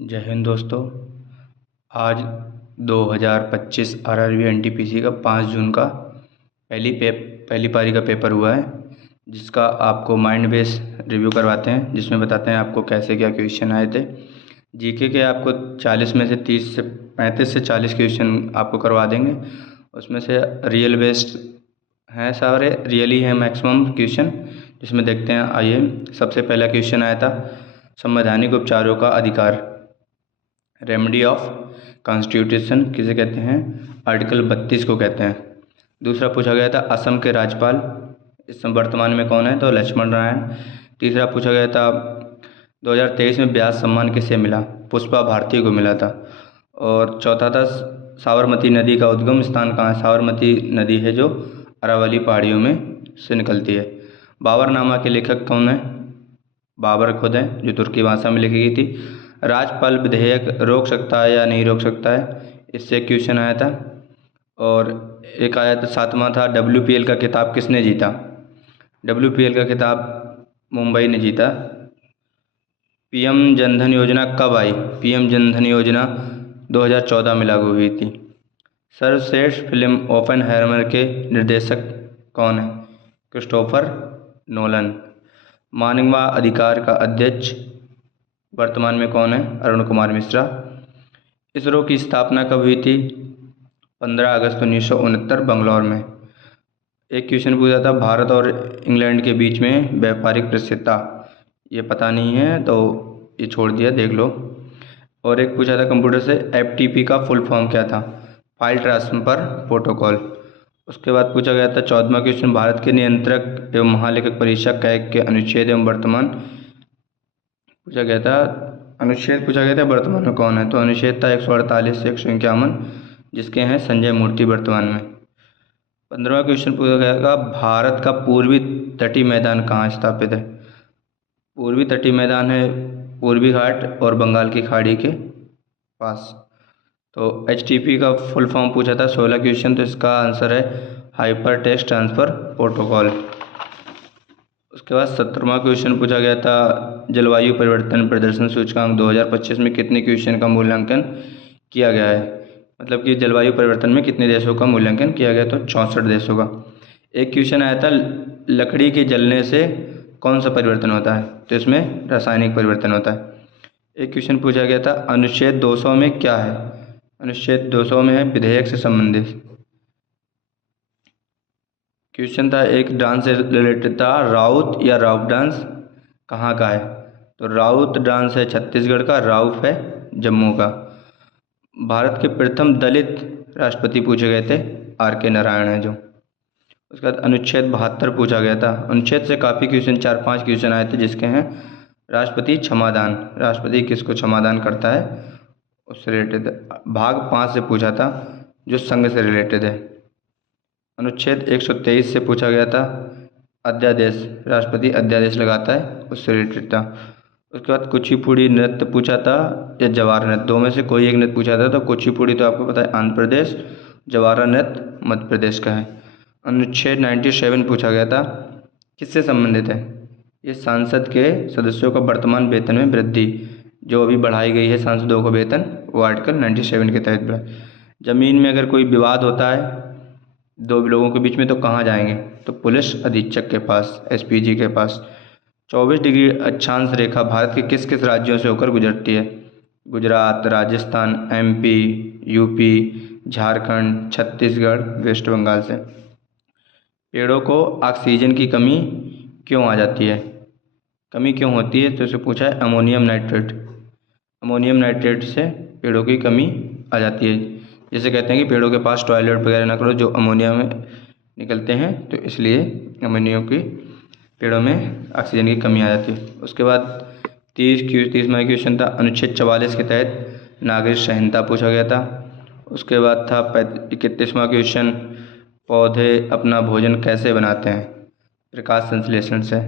जय हिंद दोस्तों। आज 2025 आरआरबी एनटीपीसी का 5 जून का पहली पारी का पेपर हुआ है, जिसका आपको माइंड बेस रिव्यू करवाते हैं, जिसमें बताते हैं आपको कैसे क्या क्वेश्चन आए थे। जीके के आपको 40 में से 35 से 40 क्वेश्चन आपको करवा देंगे। उसमें से रियल बेस्ड हैं, सारे रियल ही हैं मैक्सिमम क्वेश्चन, जिसमें देखते हैं। आइए, सबसे पहला क्वेश्चन आया था संवैधानिक उपचारों का अधिकार, रेमेडी ऑफ कॉन्स्टिट्यूशन किसे कहते हैं? आर्टिकल 32 को कहते हैं। दूसरा पूछा गया था असम के राज्यपाल इस वर्तमान में कौन है? तो लक्ष्मण नारायण। तीसरा पूछा गया था 2023 में व्यास सम्मान किसे मिला? पुष्पा भारती को मिला था। और चौथा था साबरमती नदी का उद्गम स्थान कहाँ है? साबरमती नदी है जो अरावली पहाड़ियों में से निकलती है। बाबरनामा के लेखक कौन है? बाबर खुद हैं, जो तुर्की भाषा में लिखी गई थी। राजपाल विधेयक रोक सकता है या नहीं रोक सकता है, इससे क्वेश्चन आया था। और एक आया था, सातवां था WPL का खिताब किसने जीता? WPL का खिताब मुंबई ने जीता। PM जनधन योजना कब आई? PM जनधन योजना 2014 में लागू हुई थी। सर्वश्रेष्ठ फिल्म ओपेनहाइमर के निर्देशक कौन है? Christopher Nolan. मानवाधिकार का अध्यक्ष वर्तमान में कौन है? अरुण कुमार मिश्रा। इसरो की स्थापना कब हुई थी? 15 अगस्त 1969 बंगलौर में। एक क्वेश्चन पूछा था भारत और इंग्लैंड के बीच में व्यापारिक प्रसिद्धता, ये पता नहीं है तो ये छोड़ दिया, देख लो। और एक पूछा था कंप्यूटर से FTP का फुल फॉर्म क्या था? File transfer protocol. उसके बाद पूछा गया था 14वां क्वेश्चन, भारत के नियंत्रक एवं महालेखक परीक्षक कैग के अनुच्छेद एवं वर्तमान पूछा गया था। अनुच्छेद पूछा गया था वर्तमान में कौन है? तो अनुच्छेद था 148 से 151, जिसके हैं संजय मूर्ति वर्तमान में। 15वां क्वेश्चन पूछा गया था भारत का पूर्वी तटीय मैदान कहाँ स्थापित है? पूर्वी तटीय मैदान है पूर्वी घाट और बंगाल की खाड़ी के पास। तो HTP का फुल फॉर्म पूछा था 16 क्वेश्चन, तो इसका आंसर है हाइपर टेक्स्ट ट्रांसफ़र प्रोटोकॉल। उसके बाद 17वां क्वेश्चन पूछा गया था जलवायु परिवर्तन प्रदर्शन सूचकांक 2025 में कितने क्वेश्चन का मूल्यांकन किया गया है? मतलब कि जलवायु परिवर्तन में कितने देशों का मूल्यांकन किया गया? तो 64 देशों का। एक क्वेश्चन आया था लकड़ी के जलने से कौन सा परिवर्तन होता है? तो इसमें रासायनिक परिवर्तन होता है। एक क्वेश्चन पूछा गया था अनुच्छेद 200 में क्या है? अनुच्छेद 200 में है विधेयक से संबंधित। क्वेश्चन था एक डांस से रिलेटेड था, राउत या राउत डांस कहाँ का है? तो राउत डांस है छत्तीसगढ़ का, राउफ है जम्मू का। भारत के प्रथम दलित राष्ट्रपति पूछे गए थे RK नारायण है जो। उसके बाद अनुच्छेद 72 पूछा गया था। अनुच्छेद से काफ़ी क्वेश्चन 4-5 क्वेश्चन आए थे, जिसके हैं राष्ट्रपति क्षमादान, राष्ट्रपति किसको क्षमादान करता है उससे रिलेटेड। भाग 5 से पूछा था जो संघ से रिलेटेड है। अनुच्छेद 123 से पूछा गया था अध्यादेश, राष्ट्रपति अध्यादेश लगाता है, उससे रिलेटेड था। उसके बाद कुचिपुड़ी नृत्य पूछा था या जवार नृत्य, दो में से कोई एक नृत्य पूछा था। तो कुचिपुड़ी तो आपको पता है आंध्र प्रदेश, जवारा नृत्य मध्य प्रदेश का है। अनुच्छेद 97 पूछा गया था, किससे संबंधित है? ये सांसद के सदस्यों का वर्तमान वेतन में वृद्धि, जो अभी बढ़ाई गई है सांसदों को वेतन, वो आर्टिकल 97 के तहत बढ़ा। ज़मीन में अगर कोई विवाद होता है दो लोगों के बीच में, तो कहाँ जाएंगे? तो पुलिस अधीक्षक के पास, SPG के पास। 24 डिग्री अक्षांश रेखा भारत के किस किस राज्यों से होकर गुजरती है? Gujarat, Rajasthan, MP, UP, Jharkhand, Chhattisgarh, West Bengal से। पेड़ों को ऑक्सीजन की कमी क्यों आ जाती है? कमी क्यों होती है? तो इसे पूछा है अमोनियम नाइट्रेट। अमोनियम नाइट्रेट से पेड़ों की कमी आ जाती है। जैसे कहते हैं कि पेड़ों के पास टॉयलेट वगैरह ना करो, जो अमोनिया में निकलते हैं, तो इसलिए अमोनिया की पेड़ों में ऑक्सीजन की कमी आ जाती है। उसके बाद 30वां क्वेश्चन था अनुच्छेद 44 के तहत नागरिक संहिता पूछा गया था। उसके बाद था 31वां क्वेश्चन, पौधे अपना भोजन कैसे बनाते हैं? प्रकाश संश्लेषण से।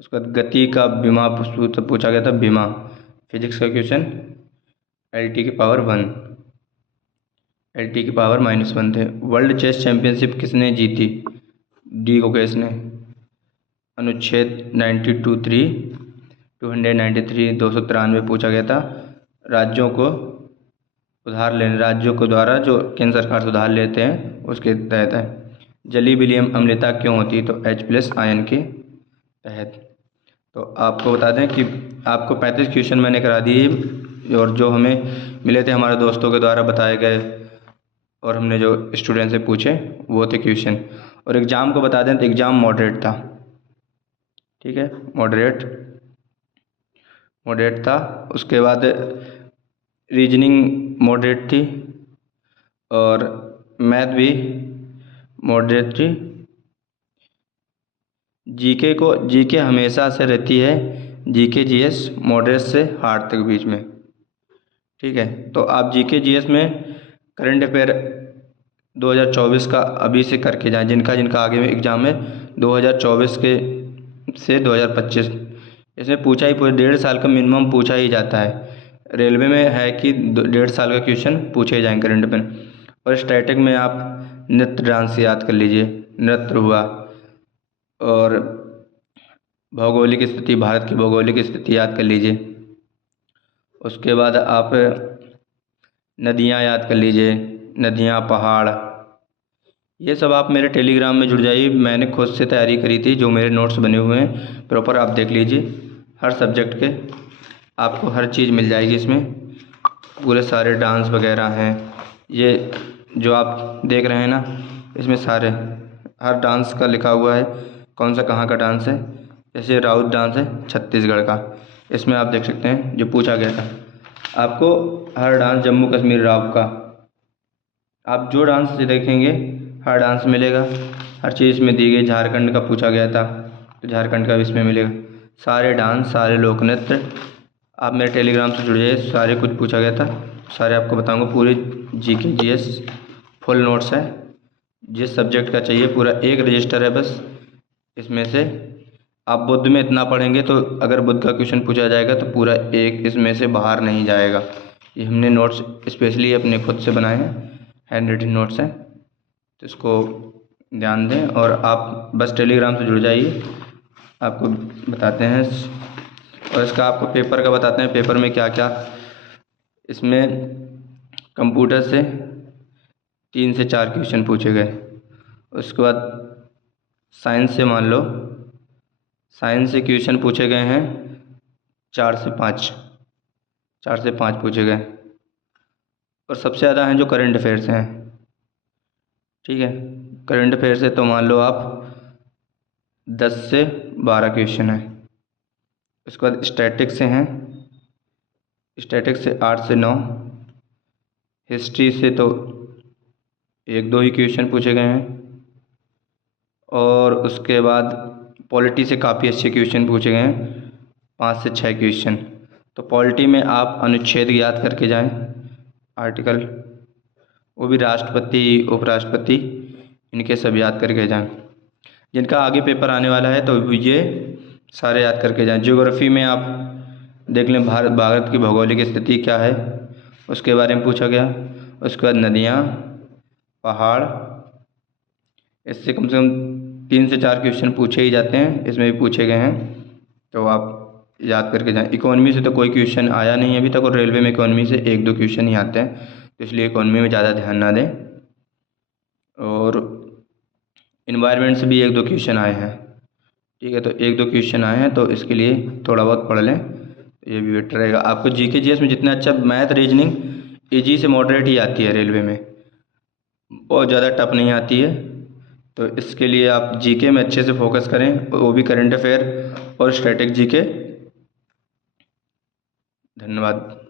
उसके बाद गति का बीमा पूछा गया था, बीमा फिजिक्स का क्वेश्चन, LT की पावर 1, LT की पावर -1 थे। वर्ल्ड चेस चैंपियनशिप किसने जीती? डी गोगेस ने। अनुच्छेद 92(3) 293 293 पूछा गया था। राज्यों को राज्यों के द्वारा जो केंद्र सरकार से उधार लेते हैं उसके तहत है। जलीय विलयन अम्लता क्यों होती है? तो H+ आयन के तहत। तो आपको बता दें कि आपको 35 क्वेश्चन मैंने करा दिए और जो हमें मिले थे हमारे दोस्तों के द्वारा बताए गए और हमने जो स्टूडेंट से पूछे वो थे क्वेश्चन। और एग्ज़ाम को बता दें तो एग्ज़ाम मॉडरेट था, ठीक है, मॉडरेट था। उसके बाद रीजनिंग मॉडरेट थी और मैथ भी मॉडरेट थी। जीके हमेशा से रहती है जीके जीएस मॉडरेट से हार्ड तक बीच में, ठीक है। तो आप जीके जीएस में करंट अफेयर 2024 का अभी से करके जाएं, जिनका आगे में एग्ज़ाम है 2024 के से 2025। इसमें पूछा ही पूरे 1.5 साल का मिनिमम पूछा ही जाता है। रेलवे में है कि 1.5 साल का क्वेश्चन पूछे जाएंगे करंट अफेयर। और स्टैटिक में आप नृत्य डांस याद कर लीजिए, नृत्य हुआ, और भौगोलिक स्थिति, भारत की भौगोलिक स्थिति याद कर लीजिए। उसके बाद आप नदियाँ याद कर लीजिए, नदियाँ, पहाड़, ये सब आप मेरे टेलीग्राम में जुड़ जाइए। मैंने खुद से तैयारी करी थी, जो मेरे नोट्स बने हुए हैं प्रॉपर आप देख लीजिए। हर सब्जेक्ट के आपको हर चीज़ मिल जाएगी इसमें, पूरे सारे डांस वगैरह हैं। ये जो आप देख रहे हैं ना, इसमें सारे हर डांस का लिखा हुआ है, कौन सा कहाँ का डांस है। जैसे राउत डांस है छत्तीसगढ़ का, इसमें आप देख सकते हैं जो पूछा गया था आपको। हर डांस जम्मू कश्मीर राव का, आप जो डांस देखेंगे हर डांस मिलेगा, हर चीज़ में दी गई। झारखंड का पूछा गया था तो झारखंड का भी इसमें मिलेगा। सारे डांस, सारे लोक नृत्य, आप मेरे टेलीग्राम से जुड़ जाइए, सारे कुछ पूछा गया था, सारे आपको बताऊंगा। पूरे जीके जीएस फुल नोट्स है, जिस सब्जेक्ट का चाहिए पूरा एक रजिस्टर है बस। इसमें से आप बुद्ध में इतना पढ़ेंगे तो अगर बुद्ध का क्वेश्चन पूछा जाएगा तो पूरा एक इसमें से बाहर नहीं जाएगा। ये हमने नोट्स स्पेशली अपने खुद से बनाए हैं, हैंड रिटन नोट्स हैं, तो इसको ध्यान दें। और आप बस टेलीग्राम से जुड़ जाइए, आपको बताते हैं। और इसका आपको पेपर का बताते हैं, पेपर में क्या क्या इसमें कंप्यूटर से 3 से 4 क्वेश्चन पूछे गए। उसके बाद साइंस से मान लो, साइंस से क्वेश्चन पूछे गए हैं 4 से 5 पूछे गए। और सबसे ज़्यादा हैं जो करंट अफेयर्स हैं, ठीक है। करंट अफेयर से तो मान लो आप 10 से 12 क्वेश्चन हैं। उसके बाद स्टैटिक से हैं, स्टैटिक से 8 से 9। हिस्ट्री से तो 1-2 ही क्वेश्चन पूछे गए हैं। और उसके बाद पॉलिटी से काफ़ी अच्छे क्वेश्चन पूछे गए हैं, 5 से 6 क्वेश्चन। तो पॉलिटी में आप अनुच्छेद याद करके जाएं, आर्टिकल, वो भी राष्ट्रपति, उपराष्ट्रपति, इनके सब याद करके जाएं। जिनका आगे पेपर आने वाला है तो ये सारे याद करके जाएं। ज्योग्राफी में आप देख लें, भारत की भौगोलिक स्थिति क्या है उसके बारे में पूछा गया। उसके बाद नदियाँ, पहाड़, इससे कम से कम 3 से 4 क्वेश्चन पूछे ही जाते हैं, इसमें भी पूछे गए हैं, तो आप याद करके जाएं। इकोनॉमी से तो कोई क्वेश्चन आया नहीं अभी तक, और रेलवे में इकोनॉमी से 1-2 क्वेश्चन ही आते हैं, तो इसलिए इकोनॉमी में ज़्यादा ध्यान ना दें। और इन्वायरमेंट से भी 1-2 क्वेश्चन आए हैं, ठीक है। तो 1-2 क्वेश्चन आए हैं, तो इसके लिए थोड़ा बहुत पढ़ लें, ये भी बेटर रहेगा। आपको जीके जीएस में जितना अच्छा मैथ रीजनिंग ईजी से मॉडरेट ही आती है रेलवे में, बहुत ज़्यादा टफ नहीं आती है। तो इसके लिए आप जीके में अच्छे से फोकस करें, वो भी करंट अफेयर और स्ट्रेटेजिक जीके। धन्यवाद।